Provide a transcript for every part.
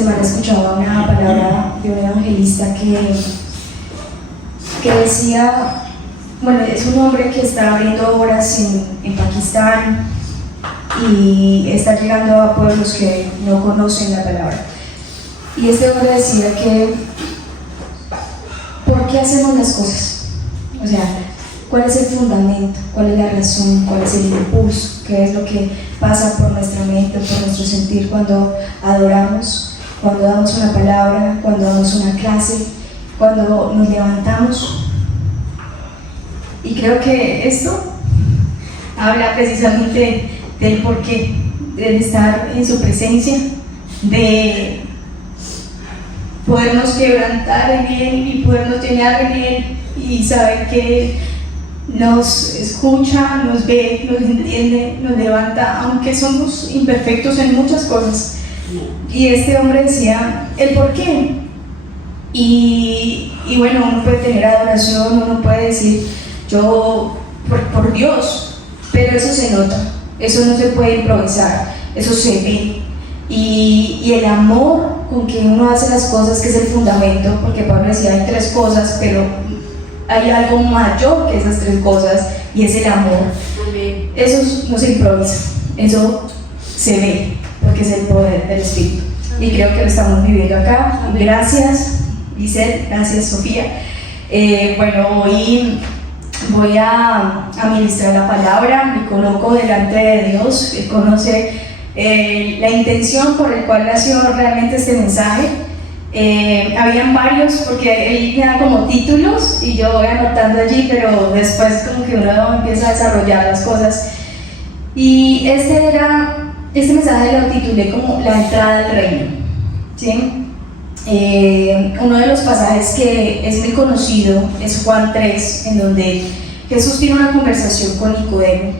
semana escuchaba una palabra de un evangelista que decía, bueno, es un hombre que está abriendo obras en Pakistán y está llegando a pueblos que no conocen la palabra. Y este hombre decía que, ¿por qué hacemos las cosas? O sea, ¿cuál es el fundamento? ¿Cuál es la razón? ¿Cuál es el impulso? ¿Qué es lo que pasa por nuestra mente, por nuestro sentir cuando adoramos, cuando damos una palabra, cuando damos una clase, cuando nos levantamos? Y creo que esto habla precisamente del porqué, de estar en su presencia, de podernos quebrantar en Él y podernos llenar en Él y saber que nos escucha, nos ve, nos entiende, nos levanta, aunque somos imperfectos en muchas cosas. Y este hombre decía el por qué. Y bueno, uno puede tener adoración, uno puede decir yo por Dios, pero eso se nota, eso no se puede improvisar, eso se ve. Y el amor con que uno hace las cosas, que es el fundamento, porque Pablo decía hay tres cosas, pero hay algo mayor que esas tres cosas, y es el amor. Amén. Eso no se improvisa, eso se ve, porque es el poder del Espíritu. Amén. Y creo que lo estamos viviendo acá. Amén. Gracias, Giselle, gracias, Sofía. Bueno, hoy voy a ministrar la palabra, me coloco delante de Dios, Él conoce la intención por la cual nació realmente este mensaje. Habían varios, porque ahí me da como títulos y yo voy anotando allí, pero después como que uno empieza a desarrollar las cosas. Y este mensaje lo titulé como la entrada al reino, ¿sí? Uno de los pasajes que es muy conocido es Juan 3, en donde Jesús tiene una conversación con Nicodemo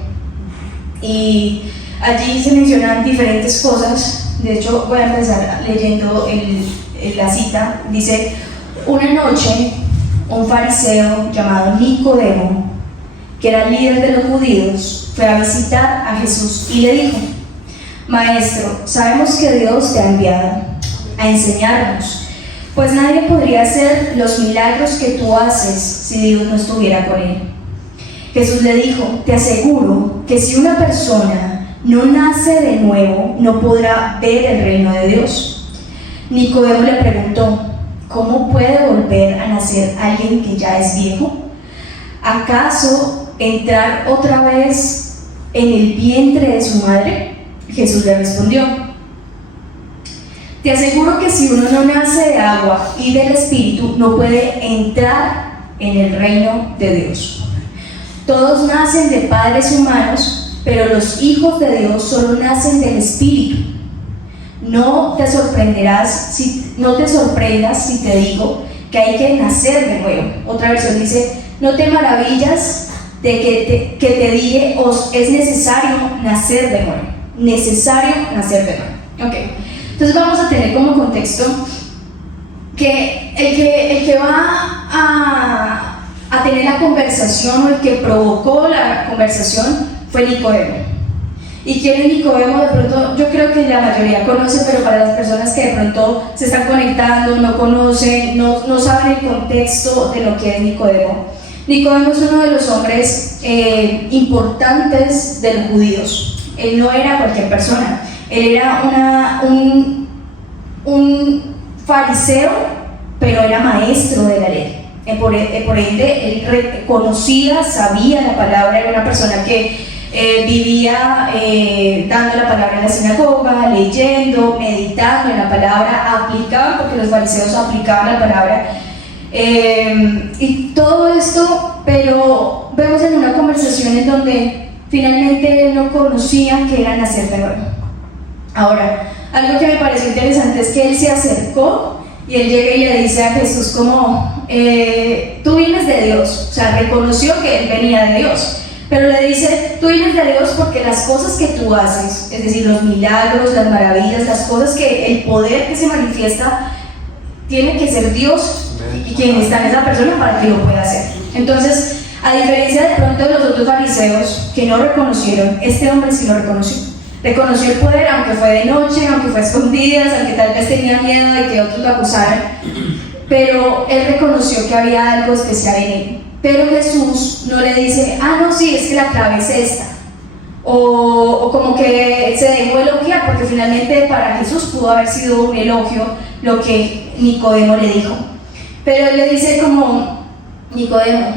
y allí se mencionan diferentes cosas. De hecho, voy a empezar leyendo la cita. Dice: una noche un fariseo llamado Nicodemo, que era el líder de los judíos, fue a visitar a Jesús y le dijo: Maestro, sabemos que Dios te ha enviado a enseñarnos, pues nadie podría hacer los milagros que tú haces si Dios no estuviera con él. Jesús le dijo: te aseguro que si una persona no nace de nuevo, no podrá ver el reino de Dios. Nicodemo le preguntó: ¿cómo puede volver a nacer alguien que ya es viejo? ¿Acaso entrar otra vez en el vientre de su madre? Jesús le respondió: te aseguro que si uno no nace de agua y del Espíritu, no puede entrar en el reino de Dios. Todos nacen de padres humanos, pero los hijos de Dios solo nacen del Espíritu. No te sorprendas si te digo que hay que nacer de nuevo. Otra versión dice: no te maravillas de que te dije, os es necesario nacer de nuevo. Necesario nacer de nuevo. Ok. Entonces vamos a tener como contexto que el que va a tener la conversación, o el que provocó la conversación, fue Nicodemo. ¿Y quién es Nicodemo? De pronto yo creo que la mayoría conoce, pero para las personas que de pronto se están conectando, no conocen, no saben el contexto de lo que es Nicodemo. Nicodemo es uno de los hombres importantes de los judíos. Él no era cualquier persona. Él era un fariseo, pero era maestro de la ley. Por ende, él conocía, sabía la palabra, era una persona que vivía dando la palabra en la sinagoga, leyendo, meditando en la palabra, aplicaba, porque los fariseos aplicaban la palabra. Y todo esto, pero vemos en una conversación en donde finalmente él no conocía que era nacer de nuevo. Ahora, algo que me pareció interesante es que él se acercó y él llega y le dice a Jesús como, tú vienes de Dios. O sea, reconoció que él venía de Dios, pero le dice: tú vienes de Dios porque las cosas que tú haces, es decir, los milagros, las maravillas, las cosas el poder que se manifiesta, tiene que ser Dios y quien está en esa persona para que lo pueda hacer. Entonces, a diferencia de pronto de los otros fariseos que no reconocieron, este hombre sí lo reconoció. Reconoció el poder, aunque fue de noche, aunque fue a escondidas, aunque tal vez tenía miedo de que otros lo acusaran, pero él reconoció que había algo especial en él. Pero Jesús no le dice, no, sí, es que la clave es esta. O como que se dejó elogiar, porque finalmente para Jesús pudo haber sido un elogio lo que Nicodemo le dijo. Pero él le dice como, Nicodemo,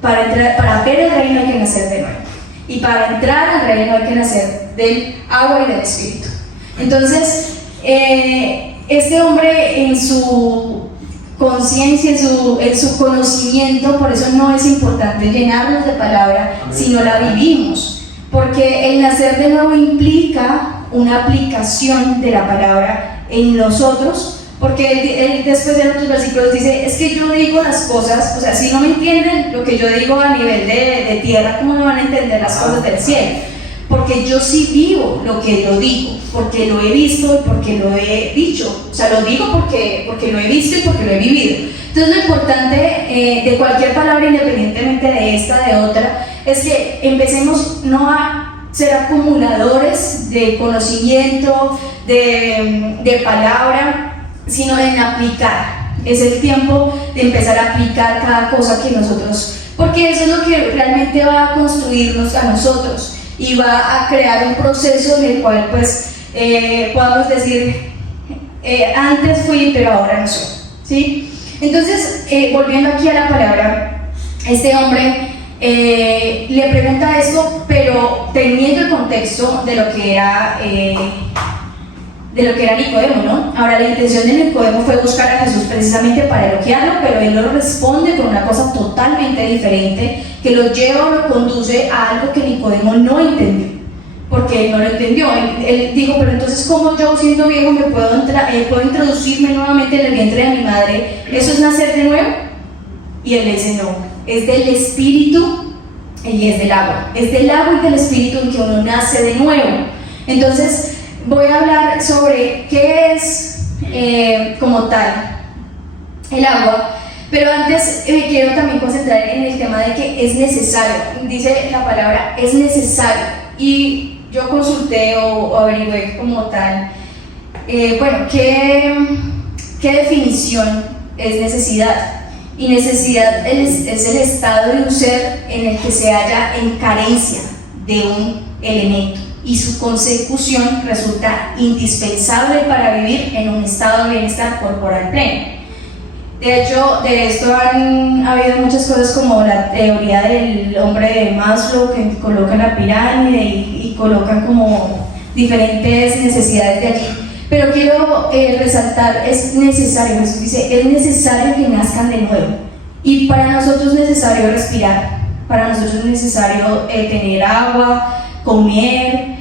para ver el reino hay que nacer de nuevo. Y para entrar al reino hay que nacer del agua y del Espíritu. Entonces, este hombre en su conciencia, en su conocimiento, por eso no es importante llenarnos de palabra, sino la vivimos. Porque el nacer de nuevo implica una aplicación de la palabra en nosotros, porque él después de otros versículos dice, es que yo digo las cosas, o sea, si no me entienden lo que yo digo a nivel de tierra, ¿cómo me van a entender las cosas del cielo? Porque yo sí vivo lo que yo digo, porque lo he visto y porque lo he dicho, o sea, lo digo porque lo he visto y porque lo he vivido. Entonces lo importante de cualquier palabra, independientemente de esta, de otra, es que empecemos no a ser acumuladores de conocimiento, de palabra, sino en aplicar. Es el tiempo de empezar a aplicar cada cosa que nosotros, porque eso es lo que realmente va a construirnos a nosotros y va a crear un proceso en el cual pues podamos decir, antes fui pero ahora no soy, ¿sí? Entonces, volviendo aquí a la palabra, este hombre le pregunta esto, pero teniendo el contexto de lo que era Nicodemo, ¿no? Ahora, la intención de Nicodemo fue buscar a Jesús precisamente para elogiarlo, pero él lo responde con una cosa totalmente diferente que lo lleva o lo conduce a algo que Nicodemo no entendió, porque él no lo entendió. Él dijo, pero entonces, ¿cómo yo siendo viejo me puedo introducirme nuevamente en el vientre de mi madre? ¿Eso es nacer de nuevo? Y él le dice, no, es del Espíritu y es del agua. Es del agua y del Espíritu en que uno nace de nuevo. Entonces, voy a hablar sobre qué es como tal el agua, pero antes quiero también concentrar en el tema de que es necesario. Dice la palabra, es necesario. Y yo consulté o averigüé como tal, bueno, ¿qué definición es necesidad? Y necesidad es el estado de un ser en el que se halla en carencia de un elemento y su consecución resulta indispensable para vivir en un estado de bienestar corporal pleno. De hecho, de esto han habido muchas cosas como la teoría del hombre de Maslow, que colocan la pirámide y colocan como diferentes necesidades de allí. Pero quiero resaltar, es necesario, Jesús dice, es necesario que nazcan de nuevo. Y para nosotros es necesario respirar, para nosotros es necesario tener agua, comer,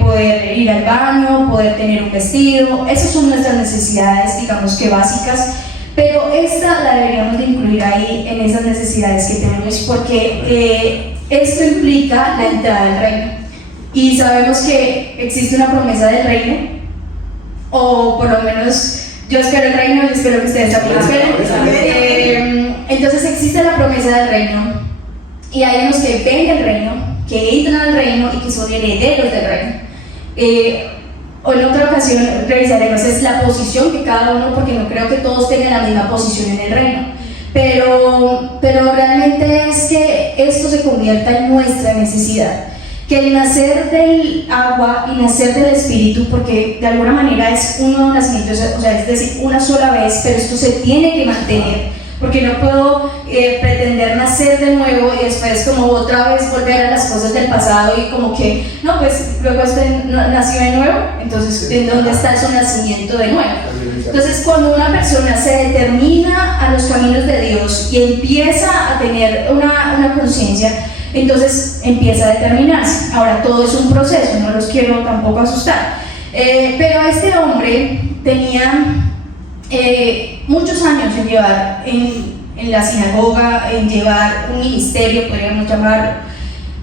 poder ir al baño, poder tener un vestido. Esas son nuestras necesidades, digamos que básicas. Pero esta la deberíamos de incluir ahí en esas necesidades que tenemos, porque esto implica la entrada al reino. Y sabemos que existe una promesa del reino, o por lo menos yo espero el reino y espero que ustedes también lo esperen. Entonces existe la promesa del reino, y hay unos que ven el reino, que entran al reino y que son herederos del reino. O en otra ocasión revisaremos es la posición que cada uno, porque no creo que todos tengan la misma posición en el reino, pero realmente es que esto se convierta en nuestra necesidad, que el nacer del agua y nacer del Espíritu, porque de alguna manera es uno nacimiento, o sea, es decir, una sola vez, pero esto se tiene que mantener, porque no puedo pretender nacer de nuevo y después como otra vez volver a las cosas del pasado y como que, no, pues luego nació de nuevo, entonces ¿en dónde está su nacimiento de nuevo? Entonces cuando una persona se determina a los caminos de Dios y empieza a tener una conciencia, entonces empieza a determinarse. Ahora todo es un proceso, no los quiero tampoco asustar, pero este hombre tenía muchos años en llevar en la sinagoga, en llevar un ministerio, podríamos llamarlo,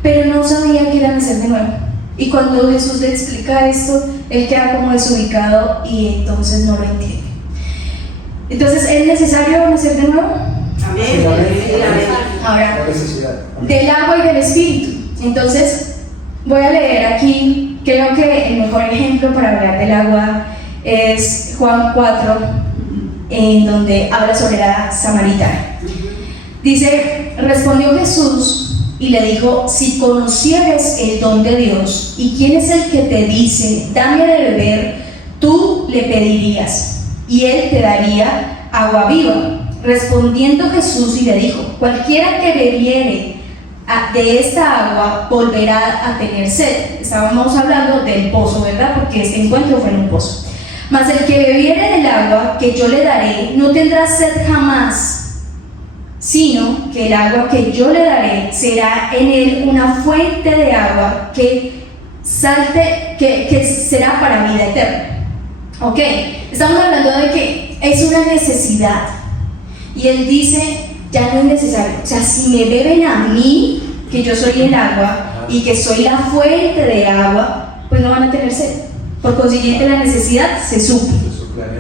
pero no sabía que era nacer de nuevo. Y cuando Jesús le explica esto, él queda como desubicado y entonces no lo entiende. Entonces, ¿es necesario nacer de nuevo? Amén. Ahora, del agua y del Espíritu. Entonces, voy a leer aquí Creo que el mejor ejemplo para hablar del agua es Juan 4, en donde habla sobre la samaritana. Dice, respondió Jesús y le dijo, si conocieres el don de Dios y quién es el que te dice, dame de beber, tú le pedirías y él te daría agua viva. Respondiendo Jesús y le dijo, cualquiera que bebiere de esta agua volverá a tener sed. Estábamos hablando del pozo, ¿verdad? Porque este encuentro fue en un pozo. Mas el que bebiere del agua que yo le daré no tendrá sed jamás, sino que el agua que yo le daré será en él una fuente de agua que salte, que será para vida eterna. Ok, estamos hablando de que es una necesidad. Y él dice, ya no es necesario. O sea, si me beben a mí, que yo soy el agua y que soy la fuente de agua, pues no van a tener sed. Por consiguiente, la necesidad se suple.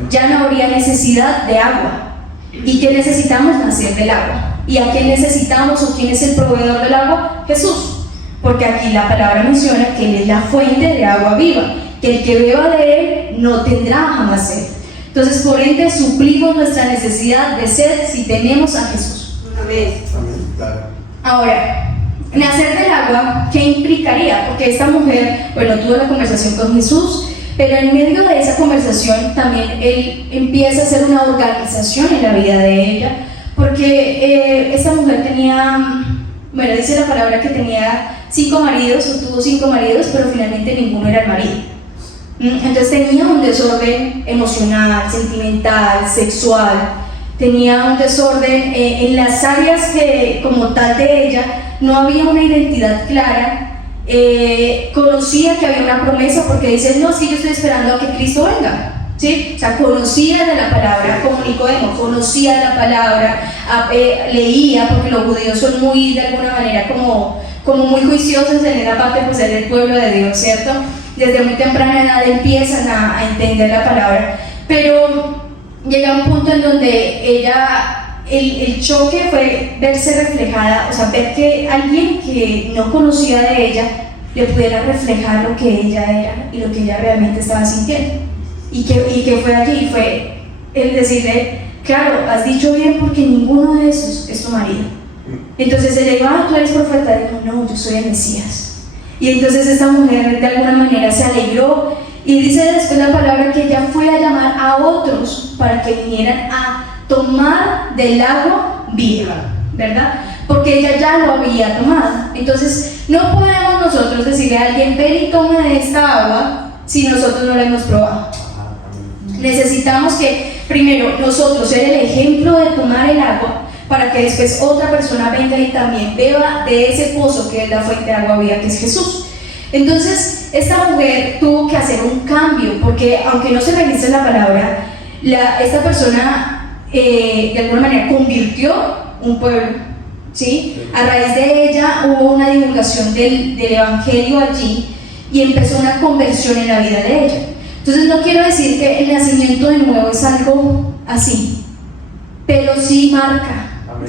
Ya no habría necesidad de agua. ¿Y qué necesitamos? Nacer del agua. ¿Y a quién necesitamos o quién es el proveedor del agua? Jesús. Porque aquí la palabra menciona que Él es la fuente de agua viva, que el que beba de Él no tendrá jamás sed. Entonces, por ende, suplimos nuestra necesidad de sed si tenemos a Jesús. Amén. Ahora, nacer del agua, ¿qué implicaría? Porque esta mujer, bueno, tuvo la conversación con Jesús, pero en medio de esa conversación también Él empieza a hacer una organización en la vida de ella, porque esta mujer tenía, bueno, dice la palabra que tenía 5 maridos, o tuvo 5 maridos, pero finalmente ninguno era el marido. Entonces tenía un desorden emocional, sentimental, sexual, tenía un desorden en las áreas que como tal de ella no había una identidad clara. Conocía que había una promesa porque dice, no, es que yo estoy esperando a que Cristo venga, ¿sí? O sea, conocía de la palabra, como Nicodemo, conocía de la palabra, leía, porque los judíos son muy, de alguna manera, como muy juiciosos en esa parte, pues es del pueblo de Dios, ¿cierto? Desde muy temprana edad empiezan a entender la palabra, pero llega un punto en donde ella, el choque fue verse reflejada, o sea, ver que alguien que no conocía de ella le pudiera reflejar lo que ella era y lo que ella realmente estaba sintiendo. Y que fue allí, fue el decirle, claro, has dicho bien porque ninguno de esos es tu marido. Entonces ella dijo, tú eres profeta. Dijo, no, yo soy el Mesías. Y entonces esta mujer de alguna manera se alegró y dice después la palabra que ella fue a llamar a otros para que vinieran a tomar del agua viva, ¿verdad? Porque ella ya lo había tomado. Entonces no podemos nosotros decirle a alguien, ven y toma de esta agua si nosotros no la hemos probado. Necesitamos que primero nosotros ser el ejemplo de tomar el agua para que después otra persona venga y también beba de ese pozo que es la fuente de agua viva, que es Jesús. Entonces esta mujer tuvo que hacer un cambio, porque aunque no se registre la palabra, esta persona de alguna manera convirtió un pueblo, ¿sí? A raíz de ella hubo una divulgación del evangelio allí y empezó una conversión en la vida de ella. Entonces no quiero decir que el nacimiento de nuevo es algo así, pero sí marca.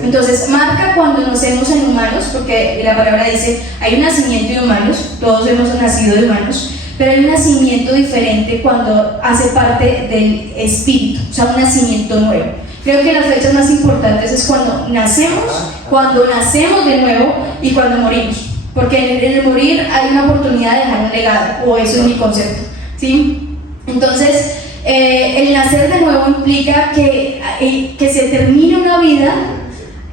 Entonces marca cuando nacemos en humanos, porque la palabra dice hay un nacimiento de humanos, todos hemos nacido de humanos, pero hay un nacimiento diferente cuando hace parte del espíritu, o sea, un nacimiento nuevo. Creo que las fechas más importantes es cuando nacemos de nuevo y cuando morimos, porque en el morir hay una oportunidad de dejar un legado, o eso es mi concepto, ¿sí? Entonces el nacer de nuevo implica que se termine una vida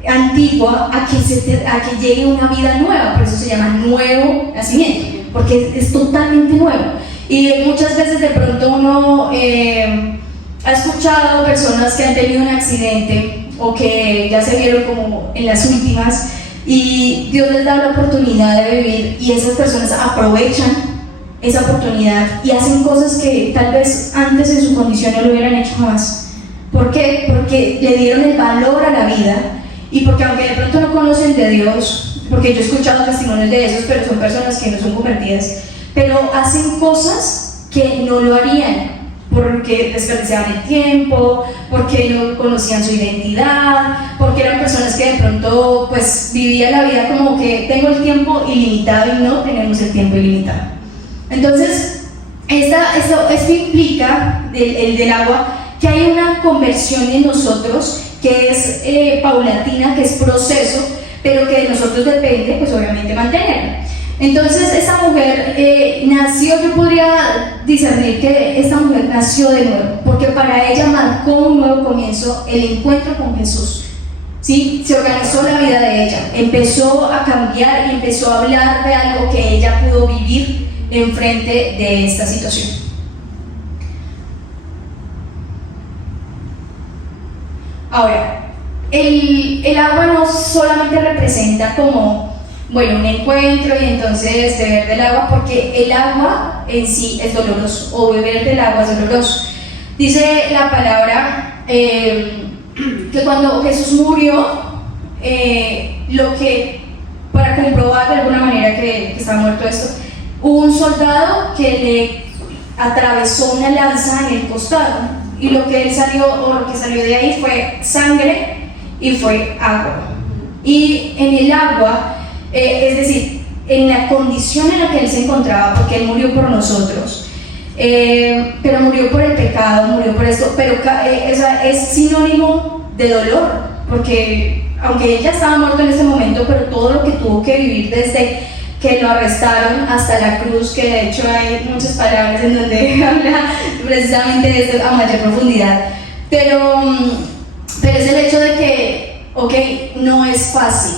antigua a que llegue una vida nueva, por eso se llama nuevo nacimiento, porque es totalmente nuevo. Y muchas veces de pronto uno ha escuchado personas que han tenido un accidente o que ya se vieron como en las últimas y Dios les da la oportunidad de vivir y esas personas aprovechan esa oportunidad y hacen cosas que tal vez antes en su condición no lo hubieran hecho jamás. ¿Por qué? Porque le dieron el valor a la vida. Y porque aunque de pronto no conocen de Dios, porque yo he escuchado testimonios de esos, pero son personas que no son convertidas, pero hacen cosas que no lo harían, porque desperdiciaban el tiempo, porque no conocían su identidad, porque eran personas que de pronto pues vivían la vida como que tengo el tiempo ilimitado y no tenemos el tiempo ilimitado. Entonces, esto implica, el del agua, que hay una conversión en nosotros que es paulatina, que es proceso, pero que de nosotros depende, pues obviamente mantenerla. Entonces esta mujer nació, yo podría discernir que esta mujer nació de nuevo, porque para ella marcó un nuevo comienzo el encuentro con Jesús. ¿Sí? Se organizó la vida de ella, empezó a cambiar y empezó a hablar de algo que ella pudo vivir enfrente de esta situación. Ahora, el agua no solamente representa como, bueno, un encuentro y entonces beber del agua, porque el agua en sí es doloroso, o beber del agua es doloroso. Dice la palabra que cuando Jesús murió, para comprobar de alguna manera que estaba muerto esto, hubo un soldado que le atravesó una lanza en el costado, y lo que salió de ahí fue sangre y fue agua. Y en el agua, es decir, en la condición en la que él se encontraba, porque él murió por nosotros, pero murió por el pecado, murió por esto, pero es sinónimo de dolor, porque aunque ella estaba muerta en ese momento, pero todo lo que tuvo que vivir desde que lo arrestaron hasta la cruz, que de hecho hay muchas palabras en donde habla precisamente de esto a mayor profundidad, pero es el hecho de que, no es fácil,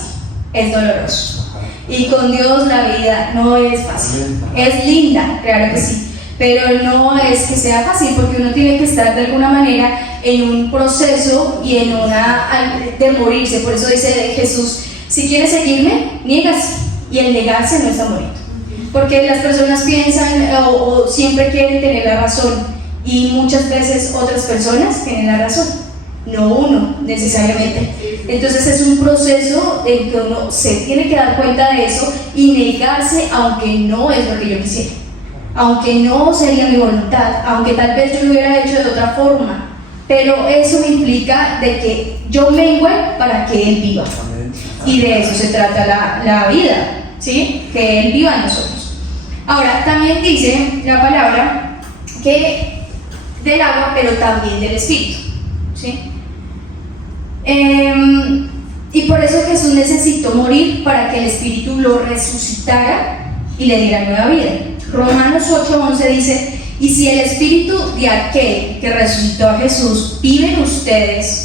es doloroso, y con Dios la vida no es fácil, es linda, claro que sí, pero no es que sea fácil, porque uno tiene que estar de alguna manera en un proceso y en de morirse. Por eso dice Jesús, si quieres seguirme, niégase. Y el negarse no está bonito, porque las personas piensan o siempre quieren tener la razón, y muchas veces otras personas tienen la razón, no uno necesariamente. Entonces es un proceso en que uno se tiene que dar cuenta de eso y negarse, aunque no es lo que yo quisiera, aunque no sería mi voluntad, aunque tal vez yo lo hubiera hecho de otra forma, pero eso me implica de que yo mengue para que Él viva. Y de eso se trata la vida, ¿sí? Que Él viva en nosotros. Ahora, también dice la palabra que del agua, pero también del Espíritu, ¿sí? Y por eso Jesús necesitó morir para que el Espíritu lo resucitara y le diera nueva vida. Romanos 8:11 dice, y si el Espíritu de aquel que resucitó a Jesús vive en ustedes,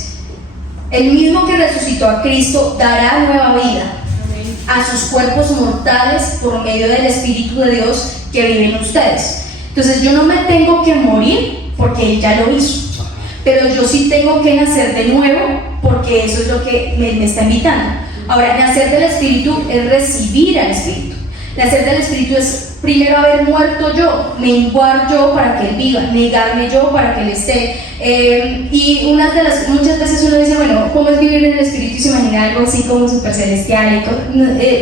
el mismo que resucitó a Cristo dará nueva vida a sus cuerpos mortales por medio del Espíritu de Dios que vive en ustedes. Entonces yo no me tengo que morir porque Él ya lo hizo, pero yo sí tengo que nacer de nuevo, porque eso es lo que me está invitando. Ahora, nacer del Espíritu es recibir al Espíritu. Nacer del Espíritu es primero haber muerto yo, menguar yo para que Él viva, negarme yo para que Él esté. Y muchas veces uno dice, bueno, ¿cómo es vivir en el Espíritu? Y se imagina algo así como súper celestial.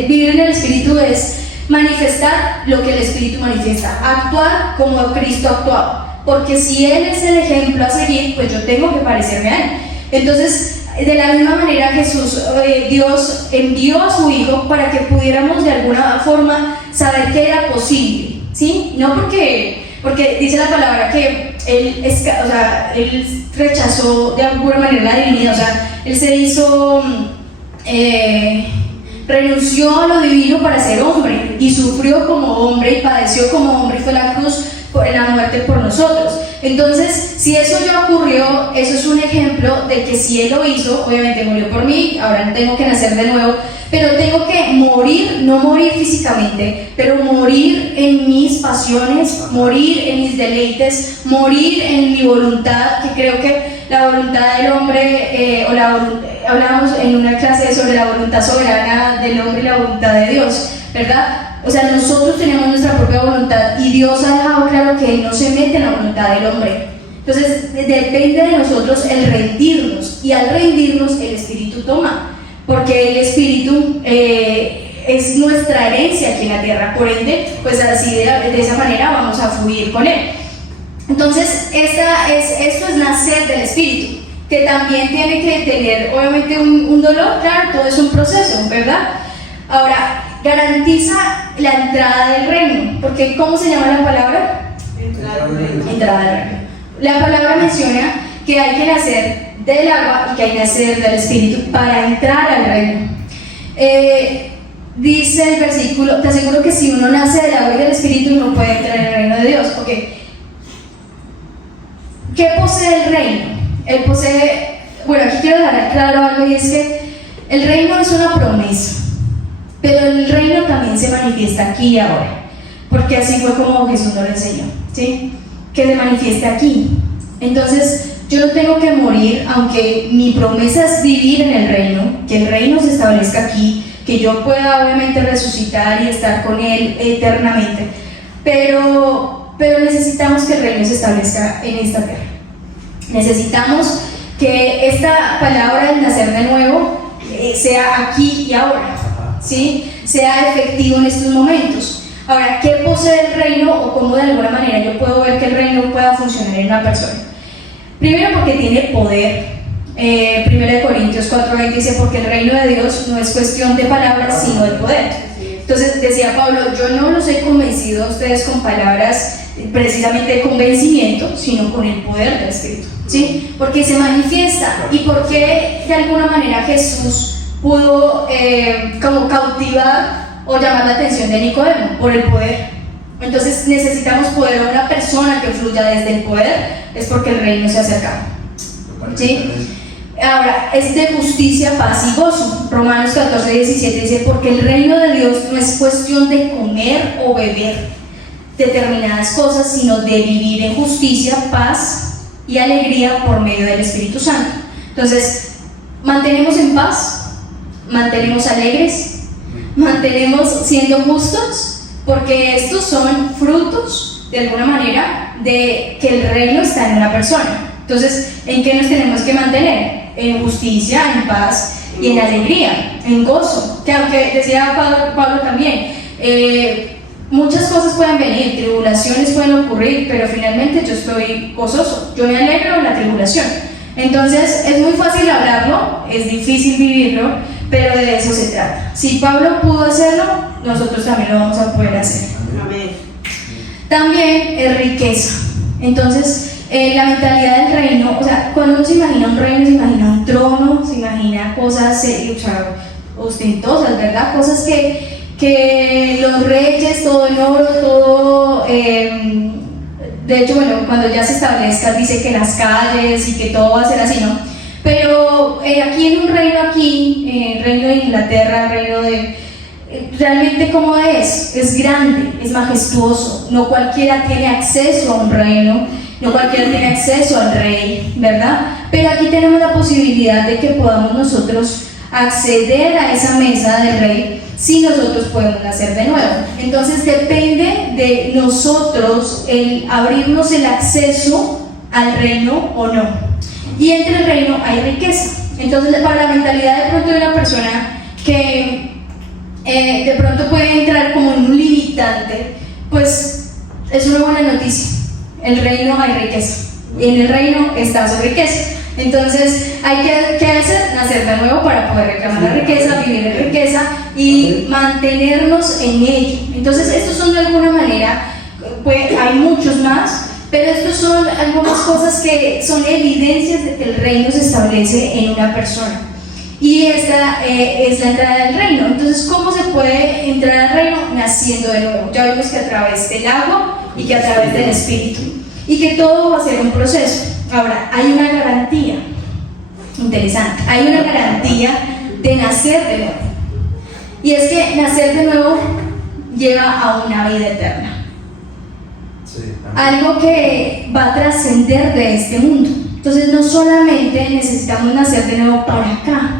Vivir en el Espíritu es manifestar lo que el Espíritu manifiesta, actuar como Cristo actuaba, porque si Él es el ejemplo a seguir, pues yo tengo que parecerme a Él. Entonces, de la misma manera Jesús, Dios envió a su Hijo para que pudiéramos de alguna forma saber que era posible, ¿sí? No porque dice la palabra que Él rechazó de alguna manera la divinidad, o sea, Él se hizo, renunció a lo divino para ser hombre, y sufrió como hombre, y padeció como hombre, y fue la cruz por la muerte por nosotros. Entonces, si eso ya ocurrió, eso es un ejemplo de que si Él lo hizo, obviamente murió por mí, ahora no tengo que nacer de nuevo, pero tengo que morir, no morir físicamente, pero morir en mis pasiones, morir en mis deleites, morir en mi voluntad, que creo que la voluntad del hombre, hablábamos en una clase sobre la voluntad soberana del hombre y la voluntad de Dios, ¿verdad? O sea, nosotros tenemos nuestra propia voluntad, y Dios ha dejado claro que Él no se mete en la voluntad del hombre. Entonces, depende de nosotros el rendirnos, y al rendirnos el Espíritu toma, porque el Espíritu es nuestra herencia aquí en la tierra, por ende, pues así de esa manera vamos a fluir con Él. Entonces, esto es nacer del Espíritu, que también tiene que tener obviamente un dolor, claro, todo es un proceso, ¿verdad? Ahora, garantiza la entrada del reino, porque ¿cómo se llama la palabra? Entrada del reino. Entrada del reino. La palabra menciona que hay que nacer del agua y que hay que nacer del Espíritu para entrar al reino. Dice el versículo, te aseguro que si uno nace del agua y del Espíritu no puede entrar en el reino de Dios. Okay. ¿Qué posee el reino? Él posee, bueno, aquí quiero dejar claro algo, y es que el reino es una promesa, pero el reino también se manifiesta aquí y ahora, porque así fue como Jesús nos lo enseñó, ¿sí? Que se manifieste aquí. Entonces yo no tengo que morir, aunque mi promesa es vivir en el reino, que el reino se establezca aquí, que yo pueda obviamente resucitar y estar con Él eternamente, pero necesitamos que el reino se establezca en esta tierra. Necesitamos que esta palabra del nacer de nuevo sea aquí y ahora, ¿sí? Sea efectivo en estos momentos. Ahora, ¿qué posee el reino o cómo de alguna manera yo puedo ver que el reino pueda funcionar en una persona? Primero, porque tiene poder. 1 Corintios 4:20 dice, porque el reino de Dios no es cuestión de palabras, sino de poder. Entonces decía Pablo, yo no los he convencido a ustedes con palabras precisamente de convencimiento, sino con el poder del Espíritu, ¿sí? Porque se manifiesta. Y porque de alguna manera Jesús pudo como cautivar o llamar la atención de Nicodemo, por el poder. Entonces necesitamos poder a una persona que fluya desde el poder, es porque el reino se ha acercado, ¿sí? Ahora, es de justicia, paz y gozo. Romanos 14:17 dice, porque el reino de Dios no es cuestión de comer o beber determinadas cosas, sino de vivir en justicia, paz y alegría por medio del Espíritu Santo. Entonces, mantenemos en paz, mantenemos alegres, mantenemos siendo justos, porque estos son frutos, de alguna manera, de que el reino está en una persona. Entonces, ¿en qué nos tenemos que mantener? En justicia, en paz y en alegría, en gozo. Que aunque decía Pablo también, muchas cosas pueden venir, tribulaciones pueden ocurrir, pero finalmente yo estoy gozoso, yo me alegro en la tribulación. Entonces, es muy fácil hablarlo, es difícil vivirlo, pero de eso se trata. Si Pablo pudo hacerlo, nosotros también lo vamos a poder hacer. Amén. También es riqueza. Entonces, la mentalidad del reino, o sea, cuando uno se imagina un reino, se imagina un trono, se imagina cosas ostentosas, ¿verdad? Cosas que los reyes, todo en oro, todo, de hecho, bueno, cuando ya se establezca, dice que las calles y que todo va a ser así, ¿no? Pero aquí en un reino, el reino de Inglaterra, el reino de... realmente ¿cómo es? Es grande, es majestuoso, no cualquiera tiene acceso a un reino, no cualquiera tiene acceso al rey, ¿verdad? Pero aquí tenemos la posibilidad de que podamos nosotros acceder a esa mesa del rey si nosotros podemos nacer de nuevo. Entonces depende de nosotros el abrirnos el acceso al reino o no. Y entre el reino hay riqueza. Entonces, para la mentalidad de pronto de una persona que de pronto puede entrar como en un limitante, pues es una buena noticia. En el reino hay riqueza, y en el reino está su riqueza. Entonces hay que hacer, nacer de nuevo para poder reclamar la riqueza, vivir en riqueza y mantenernos en ello. Entonces estos son de alguna manera, pues, hay muchos más, pero estos son algunas cosas que son evidencias de que el reino se establece en una persona. Y esta es la entrada del reino. Entonces, ¿cómo se puede entrar al reino? Naciendo de nuevo. Ya vimos que a través del agua y que a través del Espíritu. Y que todo va a ser un proceso. Ahora, hay una garantía interesante. Hay una garantía de nacer de nuevo. Y es que nacer de nuevo lleva a una vida eterna. Sí, algo que va a trascender de este mundo. Entonces, no solamente necesitamos nacer de nuevo para acá,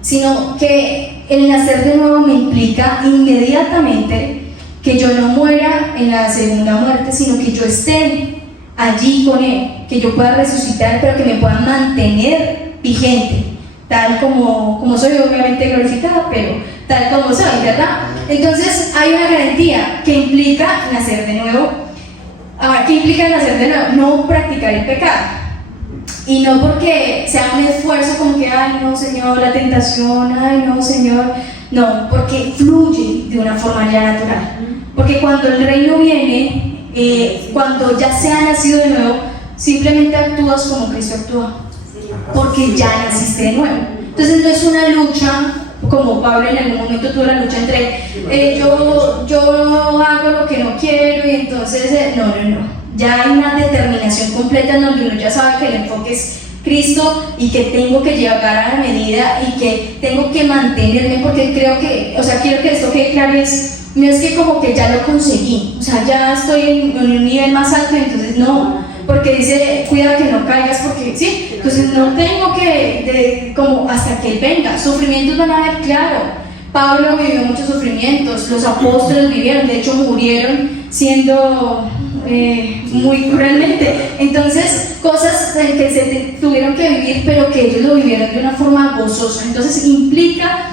sino que el nacer de nuevo me implica inmediatamente que yo no muera en la segunda muerte, sino que yo esté allí con Él, que yo pueda resucitar, pero que me pueda mantener vigente, tal como soy, obviamente glorificada, pero tal como soy, ¿verdad? Entonces hay una garantía que implica nacer de nuevo. Ahora, ¿qué implica nacer de nuevo? No practicar el pecado. Y no porque sea un esfuerzo como que, ay no Señor, la tentación, ay no Señor, No, porque fluye de una forma ya natural. Porque cuando el reino viene, cuando ya se ha nacido de nuevo, simplemente actúas como Cristo actúa, porque ya naciste de nuevo. Entonces no es una lucha, como Pablo en algún momento tuvo la lucha entre yo hago lo que no quiero y entonces no. Ya hay una determinación completa en donde uno ya sabe que el enfoque es Cristo y que tengo que llegar a la medida y que tengo que mantenerme, porque creo que, quiero que esto quede claro, no es que como que ya lo conseguí, ya estoy en un nivel más alto, entonces no, porque dice, cuida que no caigas, porque sí, entonces no tengo que, como hasta que Él venga, sufrimientos van a haber, claro. Pablo vivió muchos sufrimientos, los apóstoles vivieron, de hecho murieron siendo muy cruelmente, entonces cosas que se tuvieron que vivir, pero que ellos lo vivieron de una forma gozosa. Entonces implica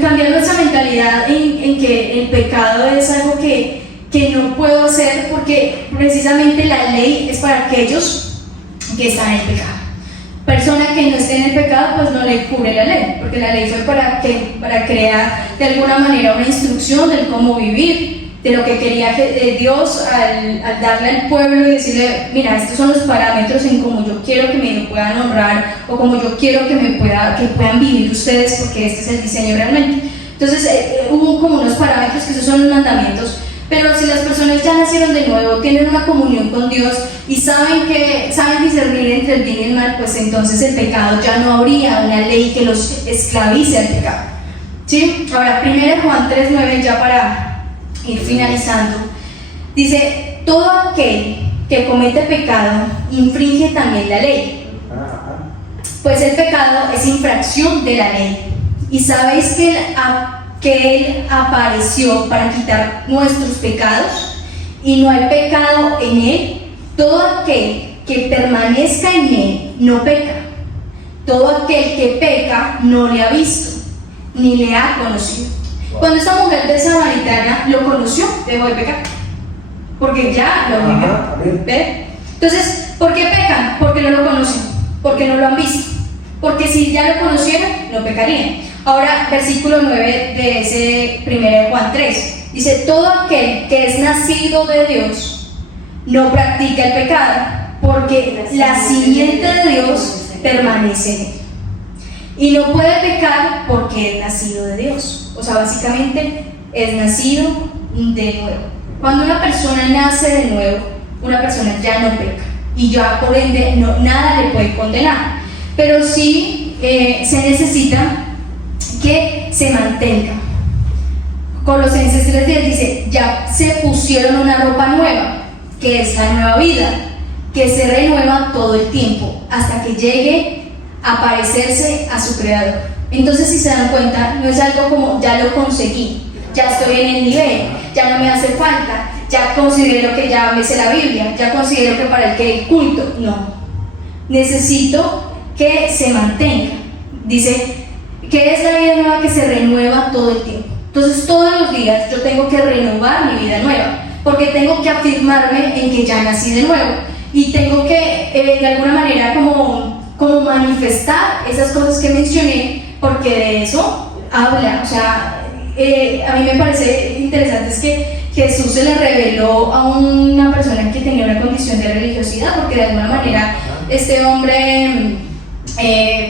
cambiar nuestra mentalidad en que el pecado es algo que no puedo hacer, porque precisamente la ley es para aquellos que están en el pecado. Persona que no esté en el pecado, pues no le cubre la ley, porque la ley fue para crear de alguna manera una instrucción de cómo vivir, de lo que quería Dios al darle al pueblo y decirle, mira, estos son los parámetros en cómo yo quiero que me puedan honrar, o como yo quiero que puedan vivir ustedes, porque este es el diseño realmente. Entonces hubo como unos parámetros, que esos son los mandamientos. Pero si las personas ya nacieron de nuevo, tienen una comunión con Dios y saben discernir entre el bien y el mal, pues entonces el pecado ya no habría una ley que los esclavice al pecado. ¿Sí? Ahora, 1 Juan 3:9, ya para ir finalizando, dice, todo aquel que comete pecado infringe también la ley, pues el pecado es infracción de la ley. Y sabéis que Él apareció para quitar nuestros pecados, y no hay pecado en Él. Todo aquel que permanezca en Él no peca. Todo aquel que peca no le ha visto, ni le ha conocido. Cuando esta mujer de Samaritana lo conoció, dejó de pecar, porque ya lo vivió. ¿Ve? Entonces, ¿por qué pecan? Porque no lo conocen, porque no lo han visto. Porque si ya lo conocieran, no pecarían. Ahora, versículo 9 de ese 1 Juan 3, dice, todo aquel que es nacido de Dios no practica el pecado, porque la simiente de Dios permanece en él. Y no puede pecar porque es nacido de Dios. Básicamente es nacido de nuevo. Cuando una persona nace de nuevo, una persona ya no peca, y ya por ende nada le puede condenar. Pero sí se necesita que se mantenga. Colosenses 3:10 dice, ya se pusieron una ropa nueva, que es la nueva vida, que se renueva todo el tiempo, hasta que llegue a parecerse a su creador. Entonces, si se dan cuenta, no es algo como, ya lo conseguí, ya estoy en el nivel, ya no me hace falta, ya considero que ya me sé la Biblia, ya considero que para el que el culto, no. Necesito que se mantenga. Dice, que es la vida nueva que se renueva todo el tiempo. Entonces todos los días yo tengo que renovar mi vida nueva, porque tengo que afirmarme en que ya nací de nuevo, y tengo que de alguna manera como manifestar esas cosas que mencioné, porque de eso habla. A mí me parece interesante es que Jesús se le reveló a una persona que tenía una condición de religiosidad, porque de alguna manera este hombre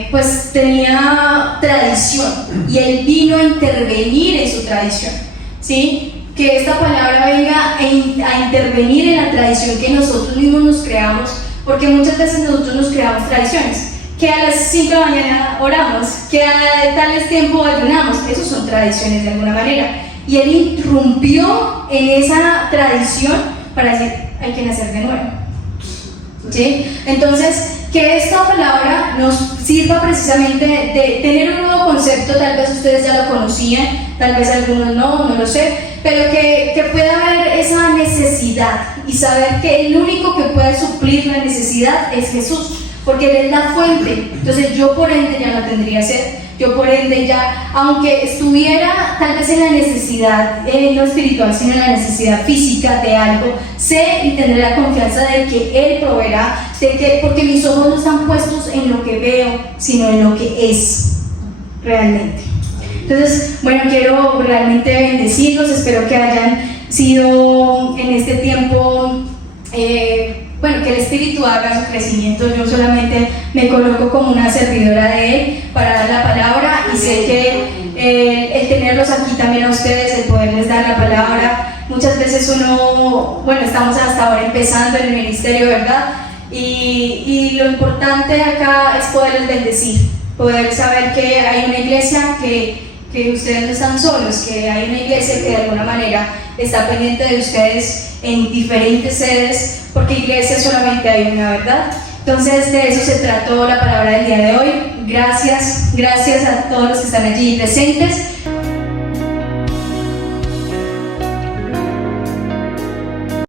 pues tenía tradición, y Él vino a intervenir en su tradición, ¿sí? Que esta palabra venga a intervenir en la tradición que nosotros mismos nos creamos, porque muchas veces nosotros nos creamos tradiciones, que a las 5 de la mañana oramos, que a tales tiempo ayunamos. Esas son tradiciones de alguna manera, y Él irrumpió en esa tradición para decir, hay que nacer de nuevo, ¿sí? Entonces, que esta palabra nos sirva precisamente de tener un nuevo concepto. Tal vez ustedes ya lo conocían, tal vez algunos no lo sé, pero que pueda haber esa necesidad y saber que el único que puede suplir la necesidad es Jesús, porque Él es la fuente. Entonces yo por ende ya no tendría sed, yo por ende ya, aunque estuviera tal vez en la necesidad, no espiritual, sino en la necesidad física de algo, sé y tendré la confianza de que Él proveerá, porque mis ojos no están puestos en lo que veo, sino en lo que es realmente. Entonces, bueno, quiero realmente bendecirlos, espero que hayan sido en este tiempo, bueno, que el Espíritu haga su crecimiento. Yo solamente me coloco como una servidora de Él para dar la palabra, y sé que el tenerlos aquí también a ustedes, el poderles dar la palabra, muchas veces uno, bueno, estamos hasta ahora empezando en el ministerio, ¿verdad? Y lo importante acá es poderles bendecir, poder saber que hay una iglesia que ustedes no están solos, que hay una iglesia que de alguna manera está pendiente de ustedes en diferentes sedes, porque iglesia solamente hay una, ¿verdad? Entonces de eso se trató la palabra del día de hoy. Gracias a todos los que están allí presentes.